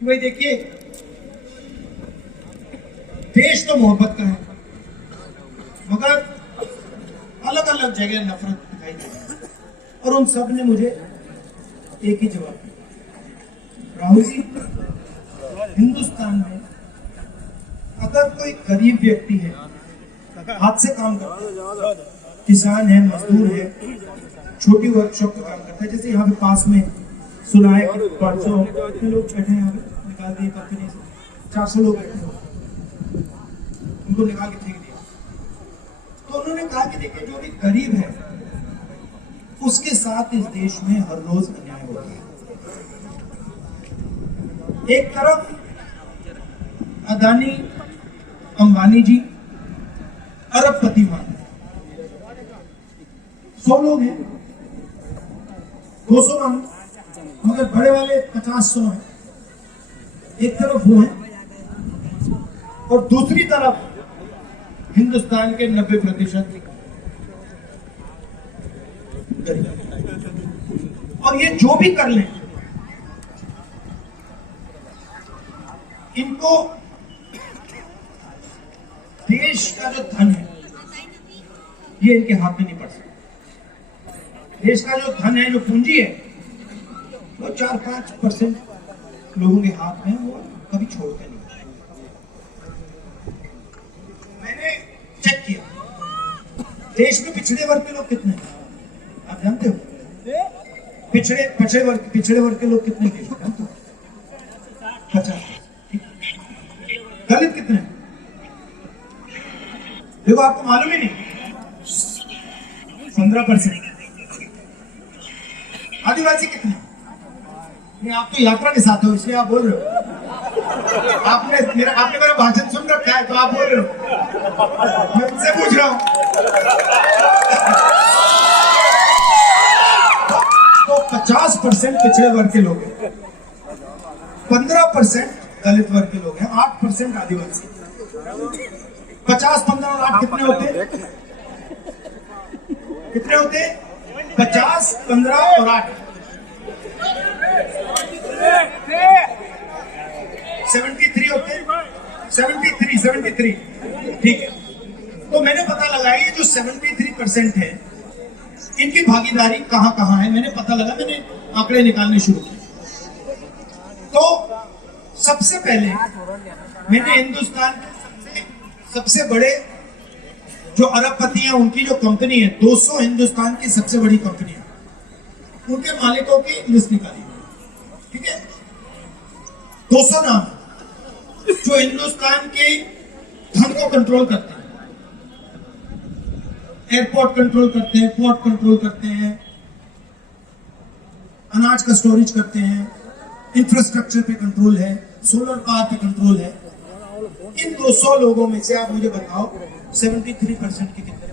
कि भाई देखिए, देश तो मोहब्बत का है, मगर अलग अलग जगह नफरत दिखाई दी। और उन सब ने मुझे एक ही जवाब दिया, राहुल जी, हिंदुस्तान में अगर कोई गरीब व्यक्ति है, हाथ से काम करता है, किसान है, मजदूर है, छोटी वर्कशॉप का काम करता है, जैसे यहाँ पे पास में सुना है कि 500 कितने लोग बैठे हैं, यहाँ पे निकाल दिए कंपनी से, 400 लोग बैठे हैं, उनको निकाल के फेंक दिया। तो उन्होंने कहा कि देखिए, जो भी गरीब है उसके साथ इस देश में हर रोज अन्याय होता है। एक तरफ अदानी अंबानी जी अरबपति मान, 100 लोग हैं, 200 मान, मगर बड़े वाले 50-100 हैं। एक तरफ वो है और दूसरी तरफ हिंदुस्तान के 90% गरीब। और ये जो भी कर लें, इनको देश का जो धन है ये इनके हाथ में नहीं पड़ सकता। देश का जो धन है, जो पूंजी है, वो 4-5% लोगों के हाथ में, वो कभी छोड़ते नहीं। मैंने चेक किया, देश में पिछड़े वर्ग के लोग कितने हैं आप जानते हो? पिछड़े वर्ग के लोग कितने देश में जानते हो? 50। दलित कितने हैं? देखो, आपको मालूम ही नहीं, 15%। आदिवासी कितने? नहीं, आप तो यात्रा के साथ हो इसलिए आप बोल रहे हो। आपने मेरा भाषण सुन रखा है तो आप बोल रहे हो, मैं उनसे पूछ रहा हूं। तो 50% पिछड़े वर्ग के लोग हैं, 15% दलित वर्ग के लोग हैं, 8% आदिवासी। 50, 15 और 8 कितने होते? कितने होते? 50, 15 और 8, 73 होते। 73। ठीक है, तो मैंने पता लगाया ये जो 73% है, इनकी भागीदारी कहां कहां है, मैंने पता लगा, मैंने आंकड़े निकालने शुरू किए। तो सबसे पहले मैंने हिंदुस्तान के सबसे बड़े जो अरबपति हैं, उनकी जो कंपनी है, 200 हिंदुस्तान की सबसे बड़ी कंपनी है, उनके मालिकों की लिस्ट निकाली। ठीक है, 200 नाम जो हिंदुस्तान के धन को कंट्रोल करते हैं, एयरपोर्ट कंट्रोल करते हैं, पोर्ट कंट्रोल करते हैं, अनाज का स्टोरेज करते हैं, इंफ्रास्ट्रक्चर पे कंट्रोल है, सोलर पावर पे कंट्रोल है। इन 200 लोगों में से आप मुझे बताओ 73% के कितने?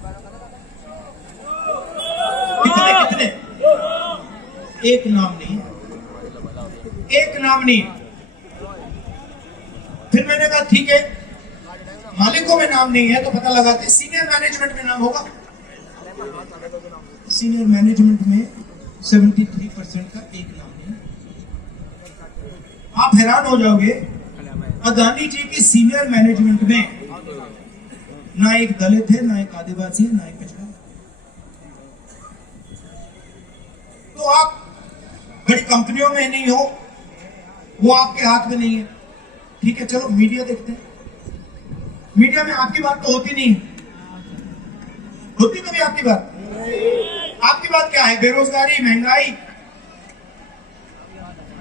एक नाम नहीं है, एक नाम नहीं है। फिर मैंने कहा ठीक है, मालिकों में नाम नहीं है तो पता लगाते सीनियर मैनेजमेंट में नाम होगा। सीनियर मैनेजमेंट में 73% का एक नाम नहीं। आप हैरान हो जाओगे, अदानी जी की सीनियर मैनेजमेंट में ना एक दलित है, ना एक आदिवासी है, ना एक पिछड़ा। तो आप बड़ी कंपनियों में नहीं हो, वो आपके हाथ में नहीं है। ठीक है, चलो मीडिया देखते हैं। मीडिया में आपकी बात तो होती नहीं, होती कभी आपकी बात? आपकी बात क्या है? बेरोजगारी, महंगाई।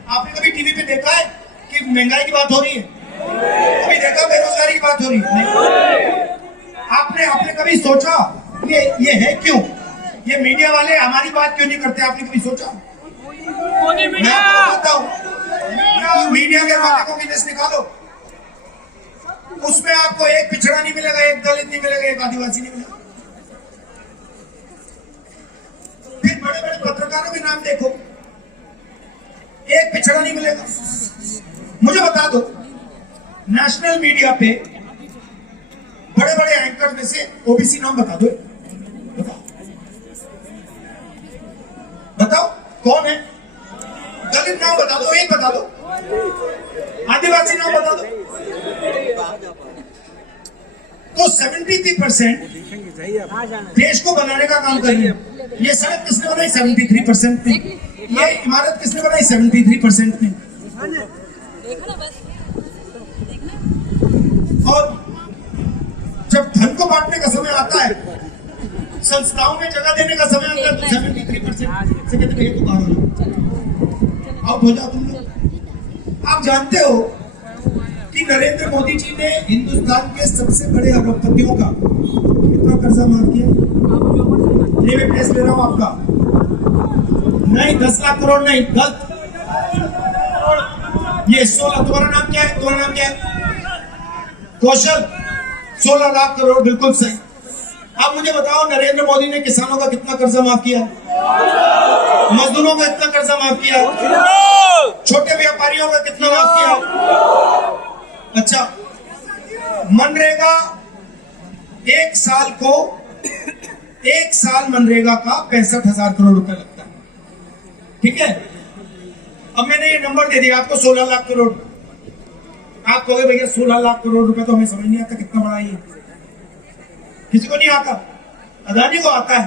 आपने कभी टीवी पे देखा है कि महंगाई की बात हो रही है? कभी देखा बेरोजगारी की बात हो रही है? नहीं। आपने कभी सोचा ये है क्यों? ये मीडिया वाले हमारी बात क्यों नहीं करते? आपने कभी सोचा? मैं आपको बताता हूं, मीडिया के मालिकों की लिस्ट निकालो, उसमें आपको एक पिछड़ा नहीं मिलेगा, एक दलित नहीं मिलेगा, एक आदिवासी नहीं मिलेगा। फिर बड़े बड़े पत्रकारों के नाम देखो, एक पिछड़ा नहीं मिलेगा। मुझे बता दो, नेशनल मीडिया पे बड़े बड़े एंकर में से ओबीसी नाम बता दो, बताओ कौन है? दलित नाम बता दो, एक बता दो। आदिवासी नाम बता दो। तो 73% देश को बनाने का काम कर रही है। ये सड़क किसने बनाई? 73% ने। ये इमारत किसने बनाई? 73% ने। और जब धन को बांटने का समय आता है, संस्थाओं में जगह देने का समय आता है, तो 73% से कहते हैं तो बाहर आउट हो जाओ तुम लोग। आप जानते हो कि नरेंद्र मोदी जी ने हिंदुस्तान के सबसे बड़े अरबपतियों का कितना कर्जा माफ किया? नहीं, मैं टेस्ट ले रहा हूं आपका। नहीं, 10 लाख करोड़ नहीं, गलत। ये 16। तुम्हारा नाम क्या है? तुम्हारा नाम क्या है? कौशल। 16 लाख करोड़, बिल्कुल सही। अब मुझे बताओ, नरेंद्र मोदी ने किसानों का कितना कर्जा माफ किया? मजदूरों का कितना कर्जा माफ किया? छोटे व्यापारियों का कितना माफ किया? अच्छा, मनरेगा एक साल मनरेगा का 65,000 करोड़ रुपए लगता है। ठीक है, अब मैंने ये नंबर दे दिया आपको, 16 लाख करोड़। आप कहोगे भैया 16 लाख करोड़ रुपए तो हमें समझ नहीं आता कितना बड़ा ये। किसी को नहीं आता, अदानी को आता है।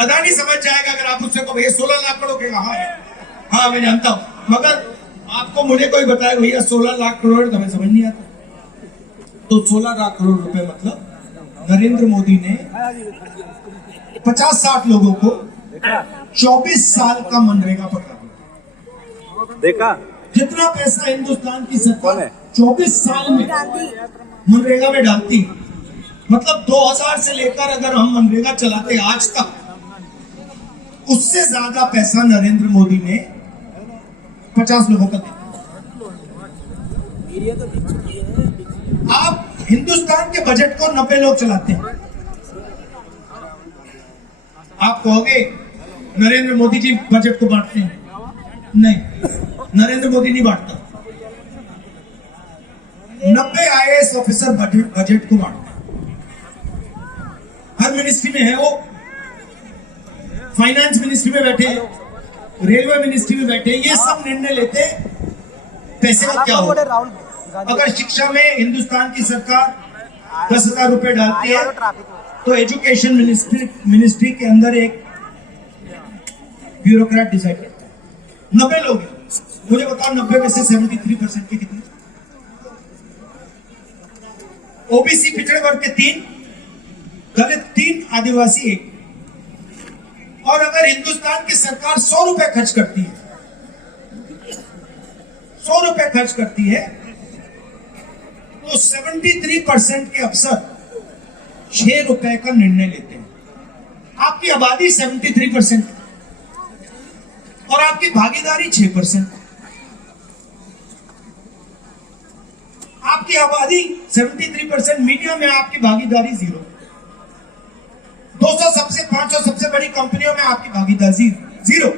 अदानी समझ जाएगा अगर आप उससे को भैया 16 लाख करोड़ कहेगा हाँ मैं जानता हूं, मगर आपको मुझे कोई बताए भैया 16 लाख करोड़ तो हमें समझ नहीं आता। तो 16 लाख करोड़ रुपए मतलब नरेंद्र मोदी ने 50-60 लोगों को 24 साल का मनरेगा पकड़ा दिया। देखा जितना पैसा हिंदुस्तान की सरकार 24 साल में मनरेगा में डालती, मतलब 2000 से लेकर अगर हम मनरेगा चलाते आज तक, उससे ज्यादा पैसा नरेंद्र मोदी ने 50 लोगों का दिया। आप हिंदुस्तान के बजट को 90 लोग चलाते हैं। आप कहोगे नरेंद्र मोदी जी बजट को बांटते हैं? नहीं, नरेंद्र मोदी नहीं बांटता। 90 आईएएस ऑफिसर बजट को बांटते हैं। हर मिनिस्ट्री में है वो। फाइनेंस मिनिस्ट्री में बैठे हैं, रेलवे मिनिस्ट्री में बैठे, ये सब निर्णय लेते पैसे का क्या हो। अगर शिक्षा में हिंदुस्तान की सरकार 10,000 रुपए डालती है तो एजुकेशन मिनिस्ट्री के अंदर एक ब्यूरोक्रेट डिसाइड करता है। 90 लोग हैं, मुझे बताओ 90 में से 73% के कितने? ओबीसी पिछड़े वर्ग के 3, दलित 3, आदिवासी 1। और अगर हिंदुस्तान की सरकार 100 रुपए खर्च करती है, 100 रुपए खर्च करती है, तो 73% के अफसर 6 रुपए का निर्णय लेते हैं। आपकी आबादी 73% और आपकी भागीदारी 6%। आपकी आबादी 73%, मीडिया में आपकी भागीदारी 0। 200 सबसे 500 सबसे बड़ी कंपनियों में आपकी भागीदारी 0।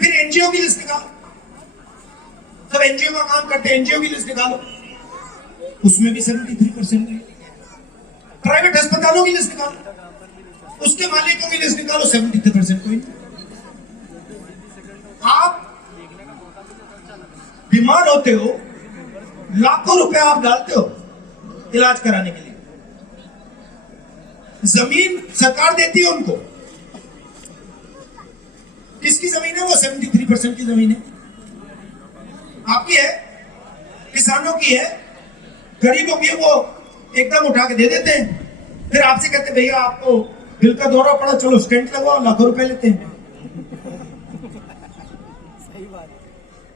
फिर एनजीओ की लिस्ट निकालो, सब एनजीओ का काम करते हैं, एनजीओ की लिस्ट निकालो, उसमें भी 73% है। प्राइवेट अस्पतालों की लिस्ट निकालो, उसके मालिकों की लिस्ट निकालो, 73% कोई नहीं। आप बीमार होते हो, लाखों रुपए आप डालते हो इलाज कराने के लिए, जमीन सरकार देती है उनको। किसकी जमीन है वो? 73% की जमीन है। आपकी है, किसानों की है, गरीबों की है, वो एकदम उठा के दे देते हैं। फिर आपसे कहते भैया आपको दिल का दौरा पड़ा, चलो स्टेंट लगवाओ, लाखों रुपए लेते हैं।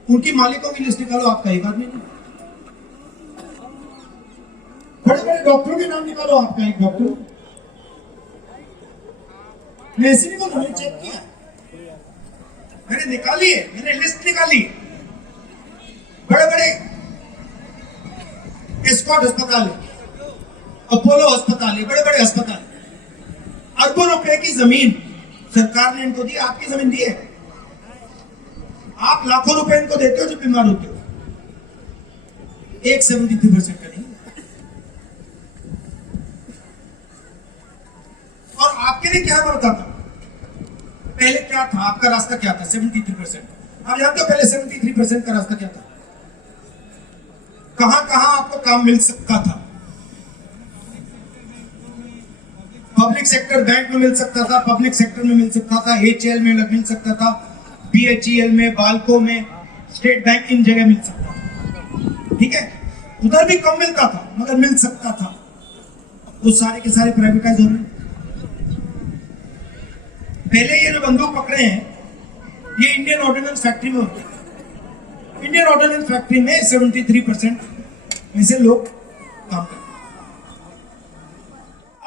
उनकी मालिकों की लिस्ट निकालो, आपका एक आदमी नहीं। बड़े बड़े डॉक्टरों के नाम निकालो, आपका एक डॉक्टर। मैं ऐसे नहीं बोल, मैंने चेक किया, मैंने निकाली है, मैंने लिस्ट निकाली। बड़े बड़े एस्कॉट अस्पताल है, अपोलो अस्पताल है, बड़े बड़े अस्पताल, अरबों रुपए की जमीन सरकार ने इनको दी। आपकी जमीन दी है, आप लाखों रुपए इनको देते हो जब बीमार होते हो। एक 73% का नहीं। और आपके लिए क्या बनता था? पहले क्या था? आपका रास्ता क्या था? 73%। आप जानते हो पहले 73% का रास्ता क्या था? कहां कहां आपको काम मिल सकता था? पब्लिक सेक्टर बैंक में मिल सकता था, पब्लिक सेक्टर में मिल सकता था, HL में मिल सकता था, BHEL में, बाल्को में, स्टेट बैंक, इन जगह मिल सकता था। ठीक है, उधर भी कम मिलता था मगर मिल सकता था। वो सारे के सारे प्राइवेटाइज हो रहे। पहले ये जो बंदूक पकड़े हैं ये इंडियन ऑर्डिनेंस फैक्ट्री में होते हैं। इंडियन ऑर्डिनेंस फैक्ट्री में 73% में से लोग काम करते हैं।